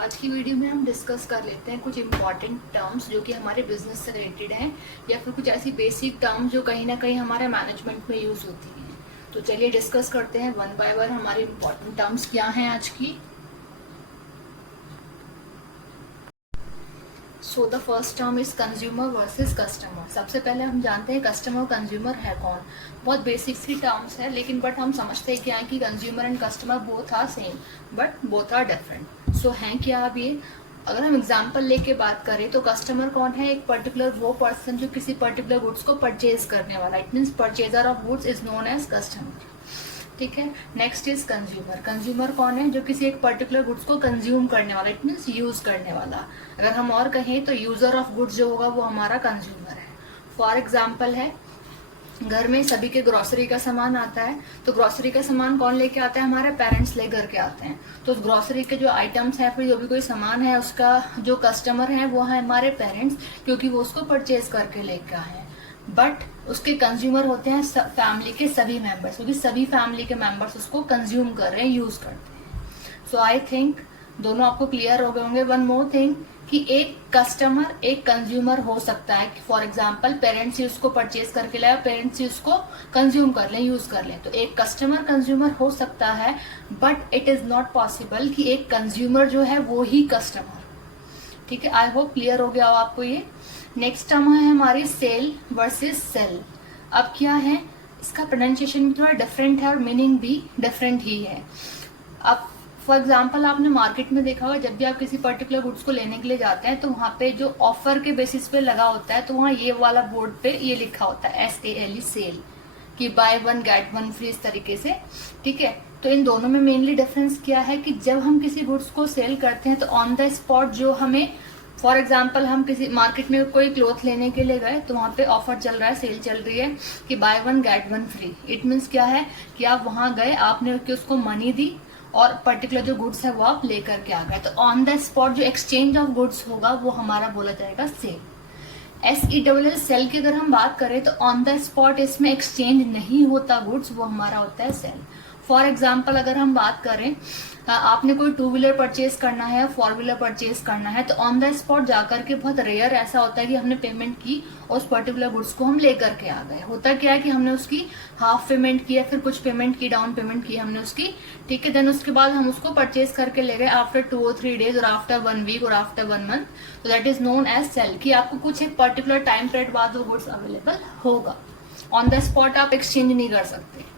आज की वीडियो में हम डिस्कस कर लेते हैं कुछ इम्पॉर्टेंट टर्म्स जो कि हमारे बिजनेस से रिलेटेड हैं या फिर कुछ ऐसी बेसिक टर्म्स जो कहीं ना कहीं हमारे मैनेजमेंट में यूज़ होती हैं। तो चलिए डिस्कस करते हैं वन बाय वन हमारी इम्पॉर्टेंट टर्म्स क्या हैं आज की। So the first term is consumer versus customer. सबसे पहले हम जानते हैं कस्टमर और कंज्यूमर है कौन। बहुत बेसिक सी टर्म्स है लेकिन बट हम समझते हैं क्या है कि consumer and customer both are same but both are different. So हैं क्या अब ये, अगर हम एग्जाम्पल लेके बात करें तो कस्टमर कौन है, एक पर्टिकुलर वो पर्सन जो किसी पर्टिकुलर गुड्स को परचेज करने वाला, it means purchaser of goods is known as customer. ठीक है। Next is consumer. कंज्यूमर कौन है, जो किसी एक पर्टिकुलर गुड्स को कंज्यूम करने वाला, इट मीन्स यूज करने वाला। अगर हम और कहें तो यूजर ऑफ गुड्स जो होगा वो हमारा कंज्यूमर है। फॉर एग्जाम्पल है, घर में सभी के ग्रोसरी का सामान आता है तो ग्रोसरी का सामान कौन लेके आता है, हमारे पेरेंट्स लेकर के आते हैं। तो उस ग्रोसरी के जो आइटम्स है फिर जो भी कोई सामान है उसका जो कस्टमर है वो है हमारे पेरेंट्स, क्योंकि वो उसको परचेज करके लेके आए हैं। बट उसके कंज्यूमर होते हैं फैमिली के सभी मेंबर्स, क्योंकि सभी फैमिली के मेंबर्स उसको कंज्यूम कर रहे हैं, यूज करते हैं। सो आई थिंक दोनों आपको क्लियर हो गए होंगे। वन मोर थिंग कि एक कस्टमर एक कंज्यूमर हो सकता है। फॉर एग्जाम्पल पेरेंट्स ही उसको परचेज करके लाए, पेरेंट्स ही उसको कंज्यूम कर लें, यूज कर लें, तो एक कस्टमर कंज्यूमर हो सकता है but it is not possible कि एक कंज्यूमर जो है वो ही कस्टमर। ठीक है, आई होप क्लियर हो गया हो आपको ये। नेक्स्ट टर्म है हमारी सेल वर्सेस सेल। अब क्या है, इसका प्रोनाउंसिएशन भी थोड़ा डिफरेंट है और मीनिंग भी डिफरेंट ही है। अब फॉर एग्जाम्पल आपने मार्केट में देखा होगा, जब भी आप किसी पर्टिकुलर गुड्स को लेने के लिए जाते हैं तो वहाँ पे जो ऑफर के बेसिस पे लगा होता है तो वहाँ ये वाला बोर्ड पे ये लिखा होता है SALE सेल, कि by one get one free, इस तरीके से। ठीक है, तो इन दोनों में मेनली डिफरेंस क्या है कि जब हम किसी गुड्स को सेल करते हैं तो ऑन द स्पॉट जो हमें, फॉर एग्जाम्पल हम किसी मार्केट में कोई क्लोथ लेने के लिए गए तो वहाँ पे ऑफर चल रहा है, सेल चल रही है कि by one get one free. It means क्या है कि आप वहाँ गए, आपने उसको मनी दी और पर्टिकुलर जो गुड्स है वो आप लेकर के आ गए, तो ऑन द स्पॉट जो एक्सचेंज ऑफ गुड्स होगा वो हमारा बोला जाएगा सेल। SELL सेल की अगर हम बात करें तो ऑन द स्पॉट इसमें एक्सचेंज नहीं होता गुड्स, वो हमारा होता है सेल। फॉर एग्जाम्पल अगर हम बात करें, आपने कोई 2 व्हीलर परचेज करना है, 4 व्हीलर परचेज करना है, तो ऑन द स्पॉट जाकर के बहुत रेयर ऐसा होता है कि हमने पेमेंट की और उस पर्टिकुलर गुड्स को हम लेकर के आ गए। होता क्या है कि हमने उसकी हाफ पेमेंट की या फिर कुछ पेमेंट की, डाउन पेमेंट की हमने उसकी, ठीक है, देन उसके बाद हम उसको परचेज करके ले गए आफ्टर 2 और 3 डेज और आफ्टर 1 वीक और आफ्टर 1 मंथ। तो that is known as sale, कि आपको कुछ एक पर्टिकुलर टाइम पीरियड बाद वो गुड्स अवेलेबल होगा। ऑन द स्पॉट आप एक्सचेंज नहीं कर सकते।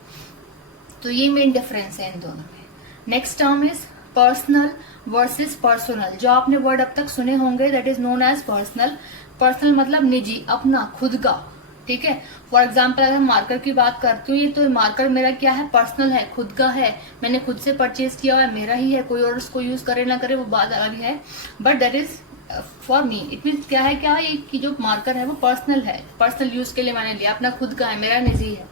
तो ये मेन डिफरेंस है इन दोनों में। Next term is personal versus personal. जो आपने वर्ड अब तक सुने होंगे that is known as personal. Personal मतलब निजी, अपना, खुद का। ठीक है, फॉर एग्जाम्पल अगर मार्कर की बात करती हूँ, ये तो मार्कर मेरा क्या है, पर्सनल है, खुद का है, मैंने खुद से परचेज किया हुआ है, मेरा ही है, कोई और उसको यूज करे ना करे वो बात अलग है, but that is for me. It means क्या है, क्या ये कि जो मार्कर है वो पर्सनल है, पर्सनल यूज के लिए मैंने लिया, अपना खुद का है, मेरा निजी है।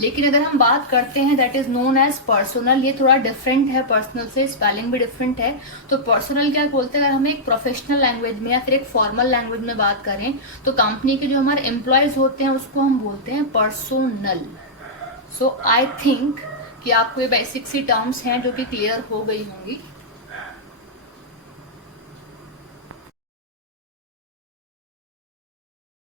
लेकिन अगर हम बात करते हैं that is known as personal, ये थोड़ा डिफरेंट है पर्सनल से, स्पेलिंग भी डिफरेंट है। तो पर्सनल क्या बोलते हैं, अगर हम एक प्रोफेशनल लैंग्वेज में या फिर एक फॉर्मल लैंग्वेज में बात करें तो कंपनी के जो हमारे एम्प्लॉयज होते हैं उसको हम बोलते हैं पर्सोनल। सो आई थिंक कि आपको ये बेसिक सी टर्म्स हैं जो कि क्लियर हो गई होंगी।